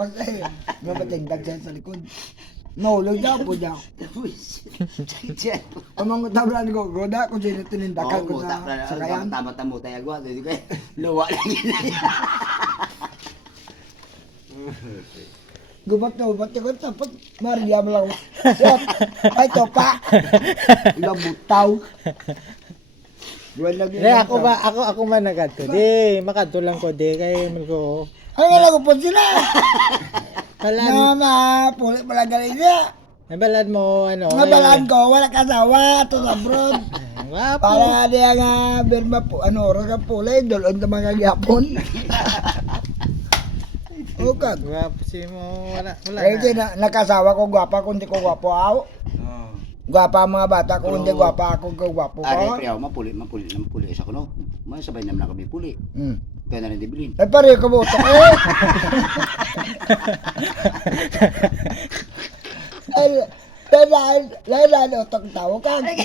Kasi, may matindag siya sa likod. Nahulog daw po niya. Pamangot na brand ko, goda ko sino tinindakan ko sa sakayan. Tama tamo tayo gwa. Dito kay luwa lang yun. Gubat na gubat ko, tapos Maria mo lang. Ay, topa! Ilang butaw. Wala ako ba, ako, ako man nagadto. Di, makadto lang ko, di, kay man ko. Wala ko po sila. Kalan, Mama, puli pala galing niya. nabalad mo, ano. Nabalaan ko, wala kasawa, to sa abroad. eh, Wapo. Para dia nga birma po, ano, oras ang pulay, doon sa mga gyapon. O kag. Wapo si mo, wala, wala Kaya na. di na, nakasawa ko gwapa, kundi ko gwapo ako. Gwapa ang mga bata, kung hindi gwapa ako, gwapo Ari ko. priyaw mapuli mapuli na mapuli sa kuno. May sabay naman na kami puli. Hmm. Kaya na rin dibilin. Ay, pare ito. Eh! Ay, lalaan, lalaan, utang tao ka.